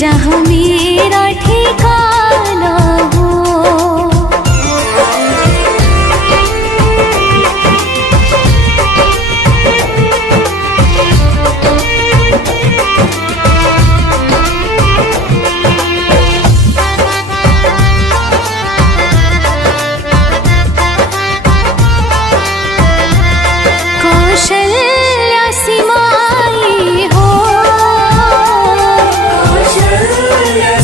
जहाँ मेरा ठिकाना हो। कौशल्या सी माई हो, कौशल्या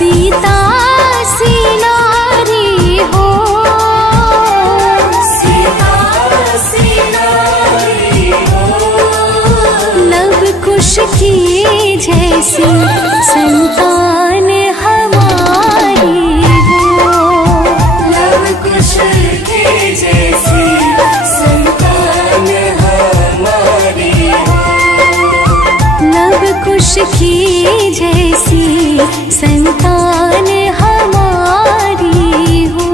सीता सी नारी हो, सीता सी नारी हो, लव कुश की जैसी संतान हमारी हो, लव कुश की जैसी संतान हमारी हो, लव कुश की जैसी संतान हमारी हो।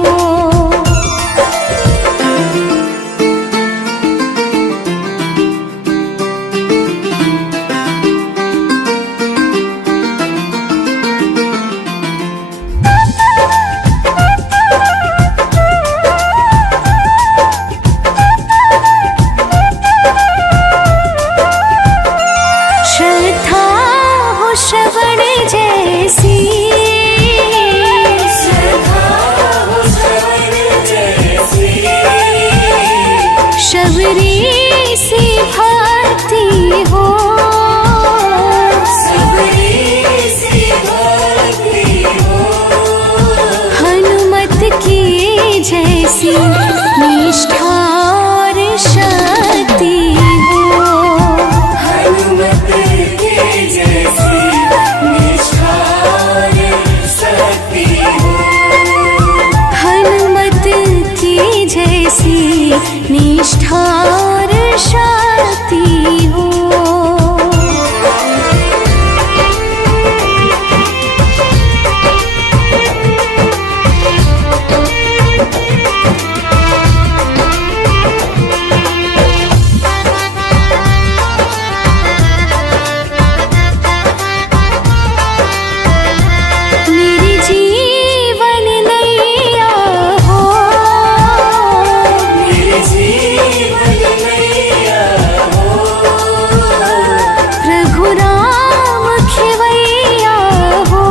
श्रद्धा हो श्रवण जैसी, श्रद्धा हो श्रवण जैसी, शबरी सी भक्ति हो, शबरी सी भक्ति हो, हनुमत की जैसी निष्ठा और शक्ति हो, हनुमत की जैसी निष्ठा और शक्ति हो, हनुमत की जैसी निष्ठा और शक्ति हो। मेरी जीवन नैया हो, मेरी जीवन नैया हो, प्रभु राम खेवैया हो,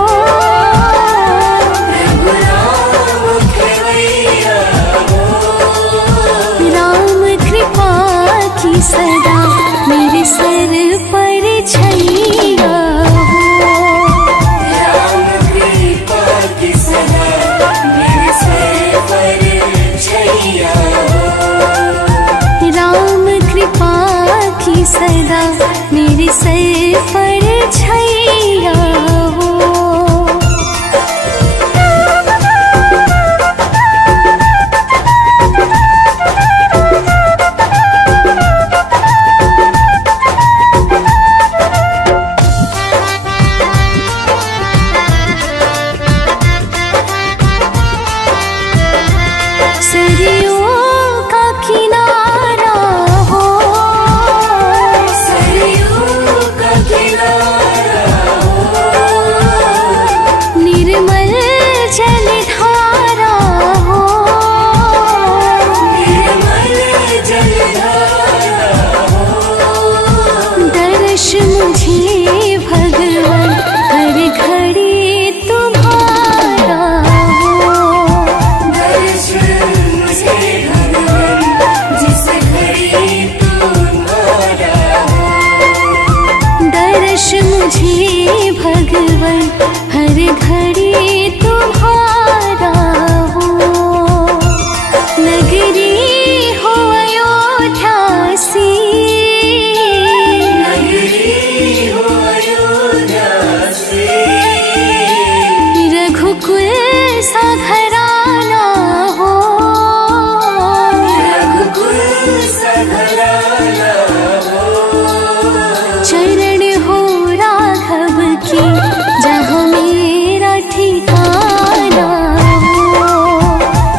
प्रभु राम खेवैया हो, राम कृपा की सदा मेरे सर पर छैया हो, राम कृपा की सदा मेरे सर पर छैया हो, राम कृपा की सदा मेरे सर पर छैया हो। सरयों का किनारा हो, सरयों का किनारा हो, निर्मल जलधारा हो, निर्मल जलधारा हो, दर्श मुझे भगवान हर घड़ी तुम्हारा हो, दर्श मुझे भगवान जिस घड़ी तुम्हारा हो, दर्श मुझे भगवान हर घड़ी तुम्हारा हो। नगरी हो अयोध्या सी, नगरी हो अयोध्या सी, रघुकुल सा घराना हो, रघुकुल सा घराना हो, चरण हो राघव की जहाँ मेरा ठिकाना हो,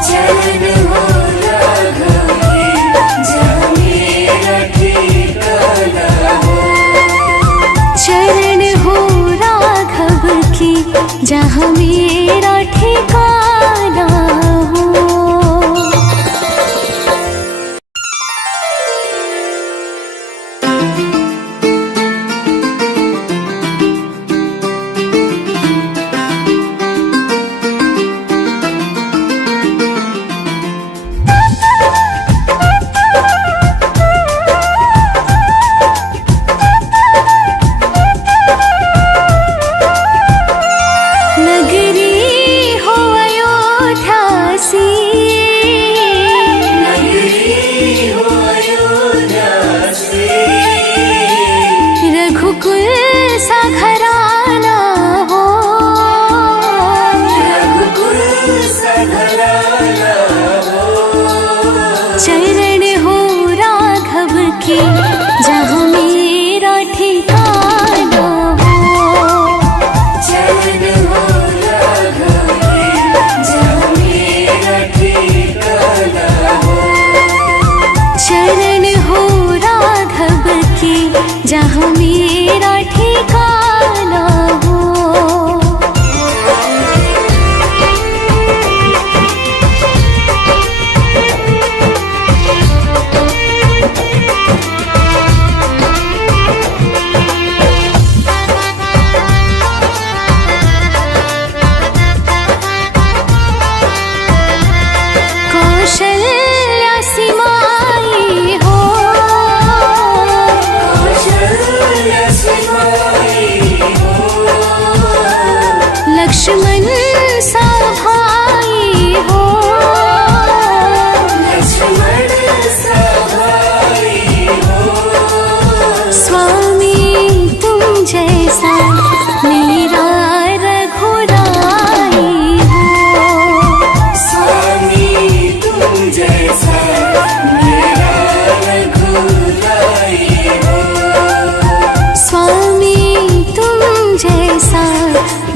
चरण हो राघव की जहाँ मेरा ठिकाना हो, चरण हो राघव की जहाँ मेरा ठिकाना हो। नगरी हो अयोध्या सी, नगरी हो अयोध्या सी, रघुकुल सा घराना हो, रघुकुल सा घराना हो, चरण हो राघव के जहाँ मेरा ठिकाना हो। चरण हो राघव के जहाँ मेरा ठिकाना हो, चरण हो राघव के जहाँ मेरा ठिकाना हो। कौशल्या सी माई हो, कौशल्या सी माई हो, लक्ष्मण सा भाई हो, लक्ष्मण सा भाई हो, स्वामी तुम जैसा मेरा रघुराई हो। स्वामी तुम जैसा मेरा रघुराई हो, स्वामी तुम जैसा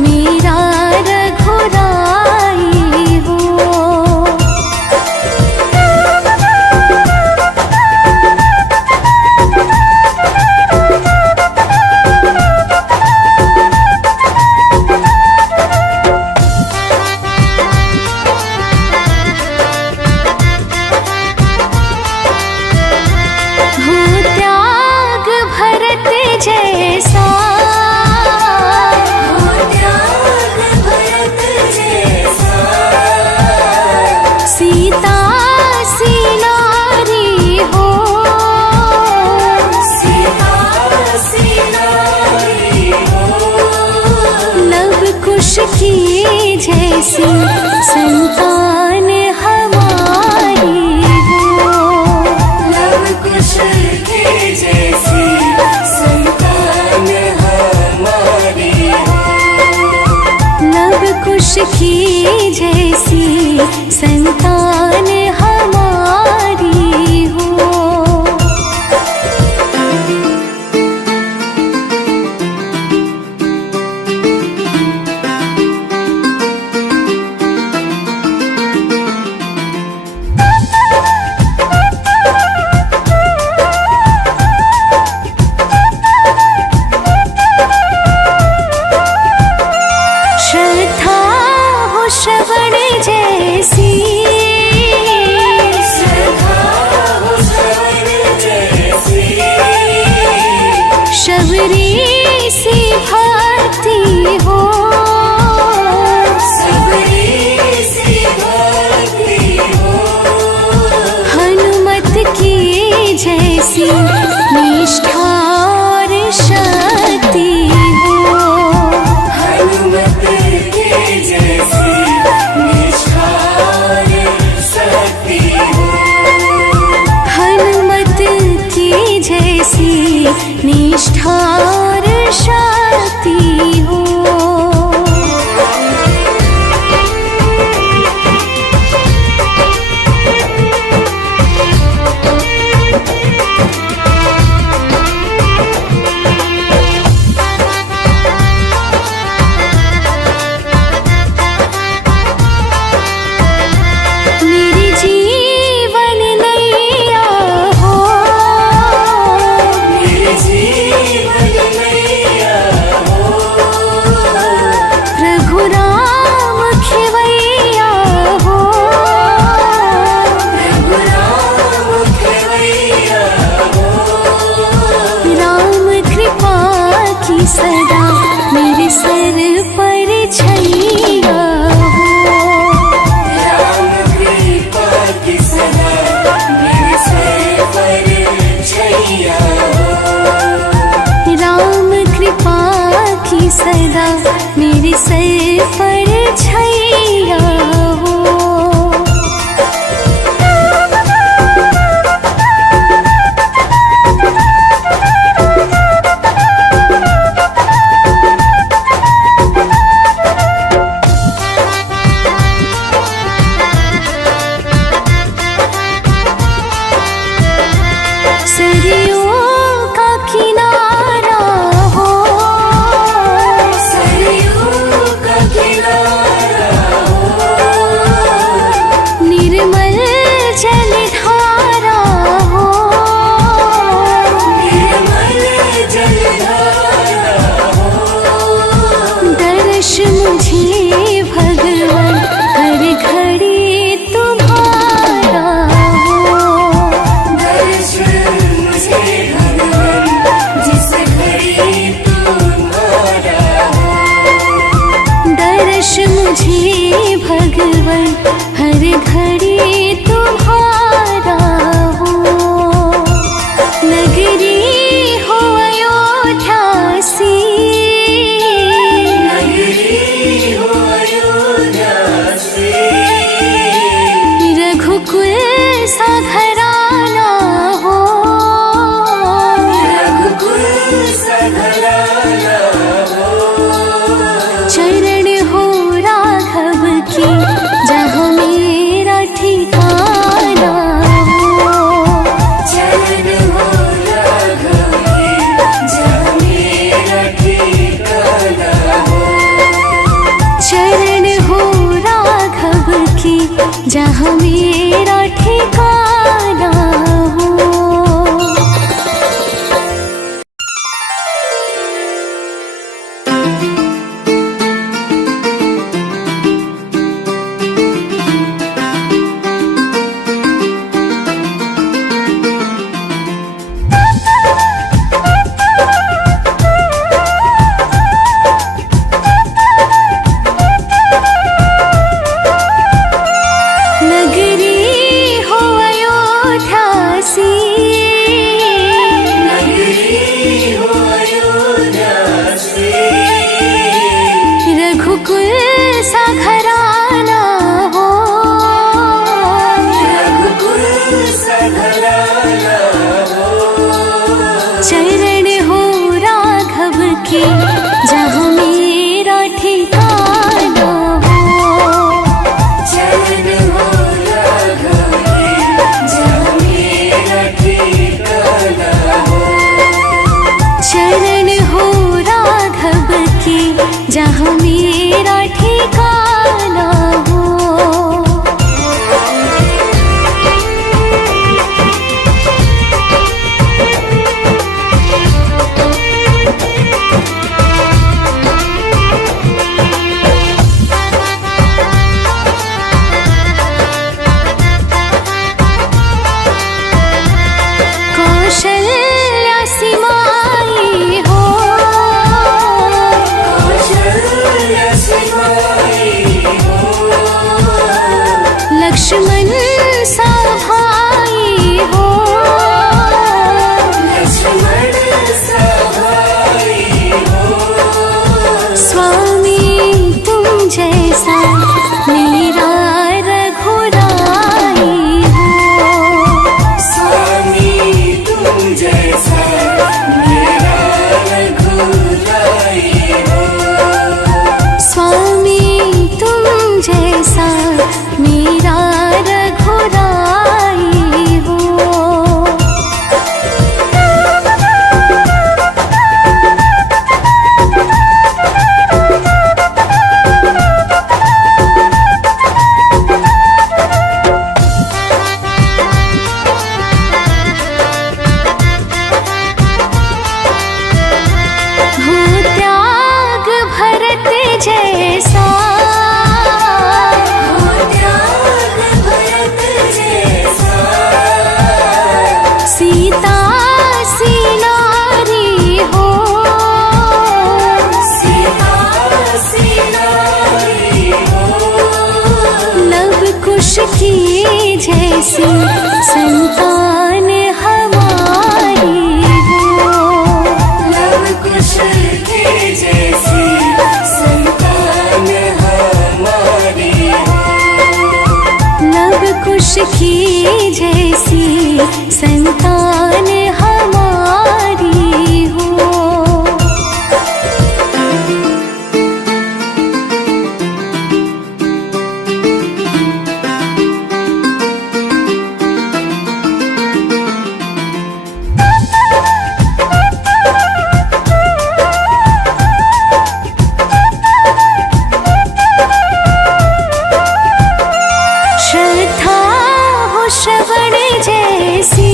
मेरा रघुराई हो। हो त्याग भरत जैसा, हो त्याग भरत जैसा, सीता सी नारी हो, सीता सी नारी हो, लव कुश की जैसी संतान हमारी हो। लव कुश की जैसी संतान हमारी हो, लव कुश की जैसी संतान हमारी हो। श्रद्धा हो श्रवण जैसी, यश मुझे भगवन हर घड़ी तुम्हारा हो। नगरी हो अयोध्या सी, नगरी हो अयोध्या सी, रघुकुल सा घराना हो। रघुकुल सा घराना हो। चरण हो राघव की जहाँ मेरा ठिकाना हो। चरण हो राघव की जहाँ मेरा ठिकाना हो। चरण हो राघव की जहाँ मेरा ठिकाना हो। नगरी हो अयोध्या सी, नगरी हो अयोध्या सी, रघुकुल सा घराना हो। रघुकुल सा घराना हो। चरण हो राघव की जहाँ मेरा ठिकाना हो। चरण हो राघव की जहाँ मेरा ठिकाना हो। चरण हो राघव की जहाँ मेरा ठिकाना हो। कौशल्या सी माई हो। कौशल्या सी माई हो। लक्ष्मण सा भाई हो। लक्ष्मण सा भाई हो। स्वामी तुम जैसा मेरा रघुराई हो। स्वामी तुम जैसा मेरा रघुराई हो। स्वामी तुम जैसा मेरा रघुराई हो। हो त्याग भरत जैसा, हो त्याग भरत जैसा। सीता सी नारी हो। सीता सी नारी हो। लव कुश की जैसी संतान हमारी हो। लव कुश की जैसी संतान हमारी हो। लव कुश की जैसी संतान हमारी हो। श्रद्धा हो श्रवण जैसी,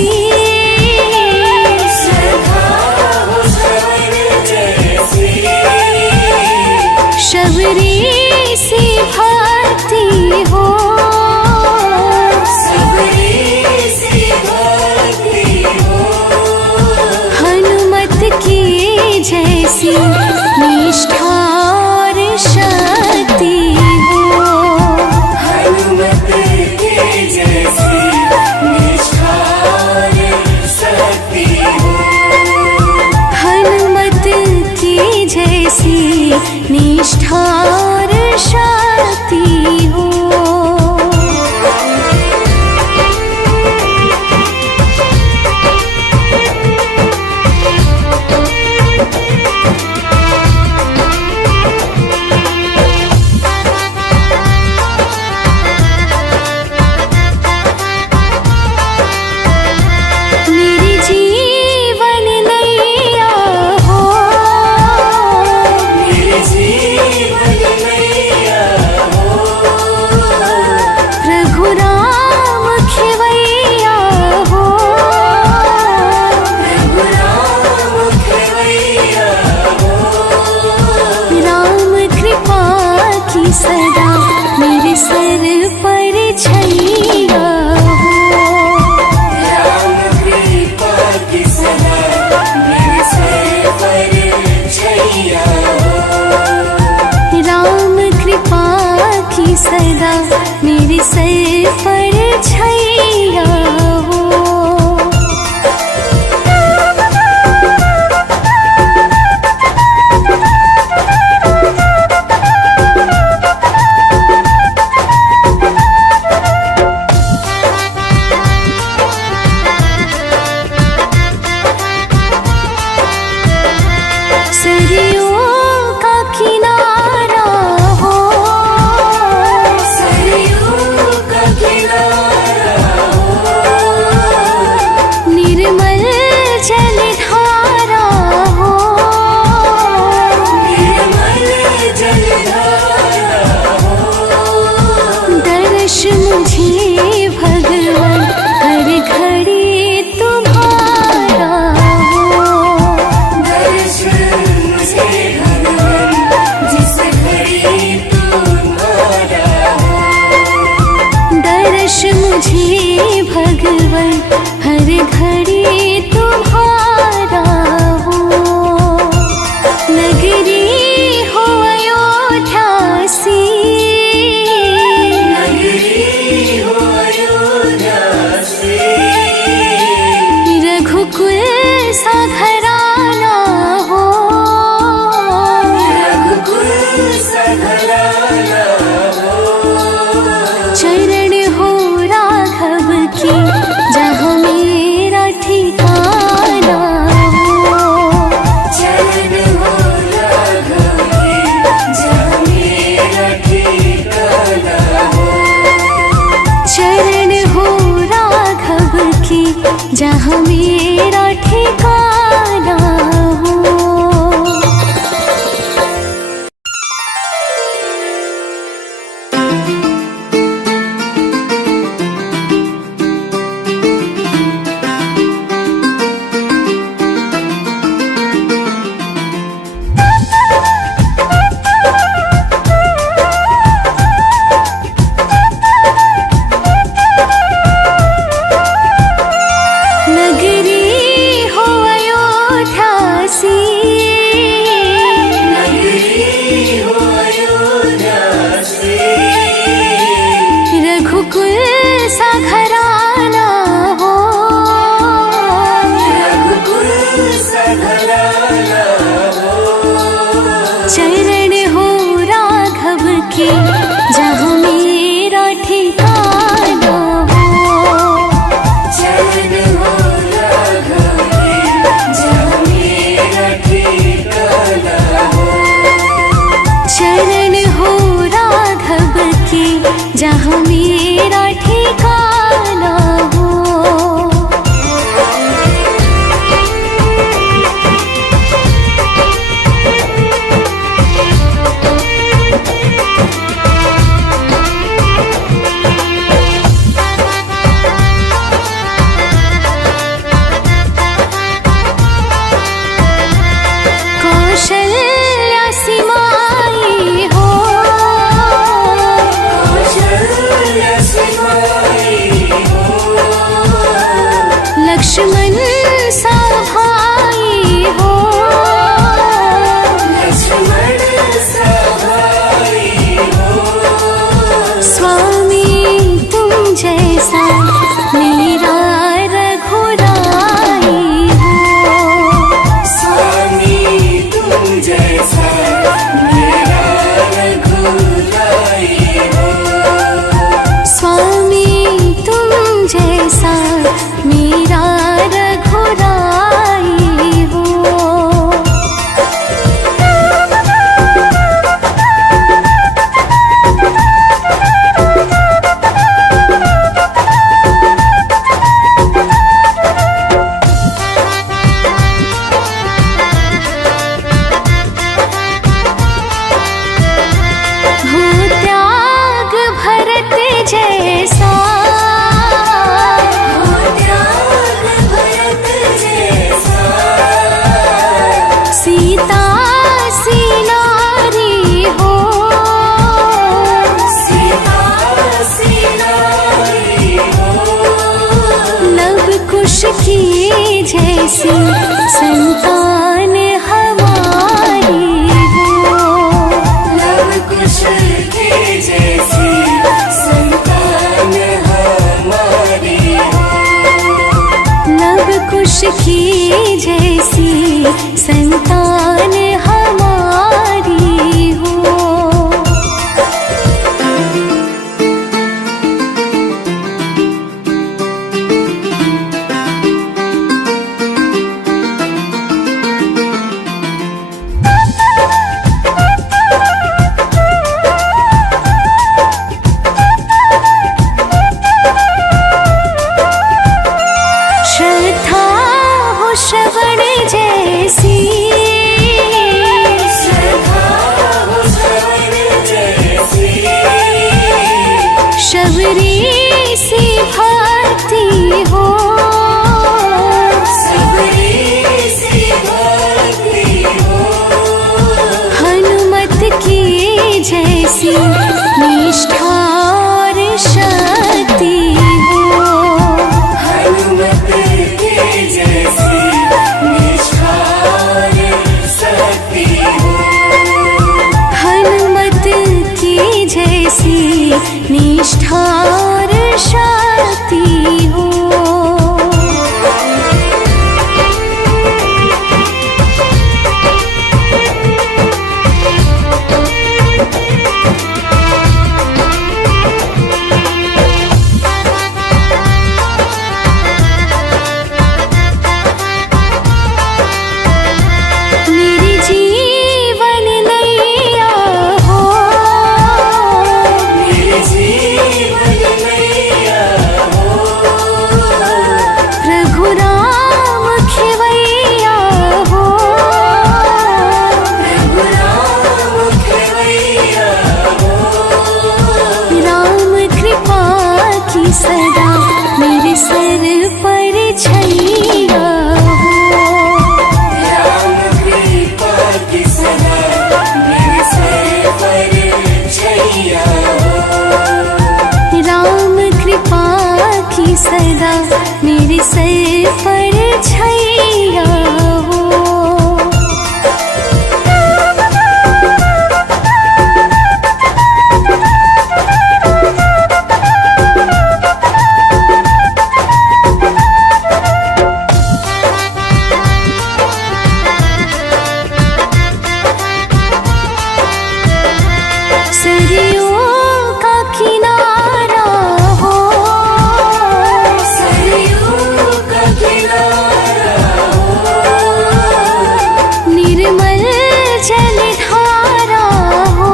पर छैया हो। राम कृपा की सदा मेरे सर पर छैया हो। राम कृपा की सदा मेरे सर पर छैया हो। सरयू का किनारा हो। सरयू का किनारा हो। निर्मल जलधारा हो। निर्मल जलधारा हो। दर्श मुझे भगवान हर घड़ी तुम्हारा हो। दर्श मुझे भगवान जिस घड़ी तुम्हारा हो। दर्श मुझे भगवान हर घड़ी तुम्हारा हो। नगरी हो अयोध्या सी। नगरी हो अयोध्या से। रघुकुल सा घराना हो। रघुकुल सा घराना हो। चरण हो राघव की जहाँ मेरा ठिकाना हो। चरण हो राघव की जहाँ मेरा ठिकाना हो। चरण हो राघव की जहाँ मेरा ठिकाना हो। नगरी हो अयोध्या सी। नगरी हो अयोध्या से। रघुकुल सा घराना हो। रघुकुल सा घराना हो। चरण हो राघव की जहाँ मेरा ठिकाना हो। चरण हो राघव की जहाँ मेरा ठिकाना हो। चरण हो राघव की जहाँ मेरा ठिकाना हो। कौशल्या सी माई हो। कौशल्या की जैसी संतान हमारी हो। लव कुश की जैसी संतान हमारी हो। श्रद्धा हो श्रवण जैसी, श्रद्धा हो श्रवण जैसी, शबरी सी भक्ति हो। सबरी सी भक्ति हो। हनुमत की जैसी निष्ठा और शक्ति हो। हनुमत की जैसी निष्ठा और शक्ति हो। हनुमत की जैसी निष्ठा और शक्ति हो। मेरी जीवन नैया हो, मेरे जीवन नैया हो। प्रभु राम खेवैया हो। प्रभु राम खेवैया हो। राम कृपा की सदा मेरे सर पर छैया हो। राम कृपा की सदा मेरे सर पर छैया हो। राम कृपा की सदा मेरे सर पर छैया हो। सरयों का किनारा हो। सरयू का किनारा हो। निर्मल जलधारा हो।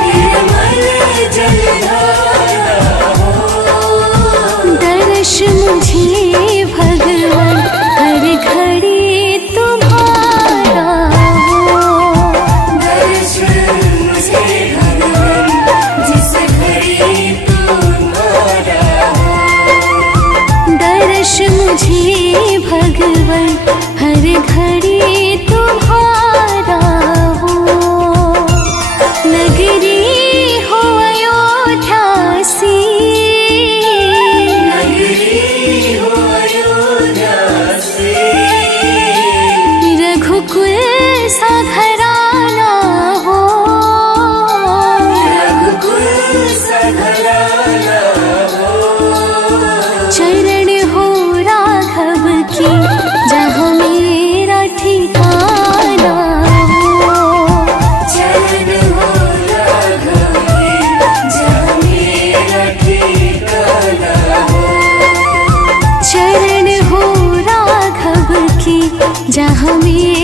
निर्मल जलधारा हो। दर्श मुझे भगवान हर घड़ी तुम्हारा हो। दर्श मुझे भगवान जिस घड़ी तुम्हारा हो। दर्श मुझे भगवान हर घड़ी तुम्हारा हो। नगरी हो अयोध्या सी, नगरी हो अयोध्या से। रघुकुल सा घराना हो। रघुकुल सा घराना हो। चरण हो राघव की जहाँ मेरा ठिकाना हो। चरण हो राघव की जहाँ मेरा ठिकाना हो। चरण हो राघव की जहाँ मेरा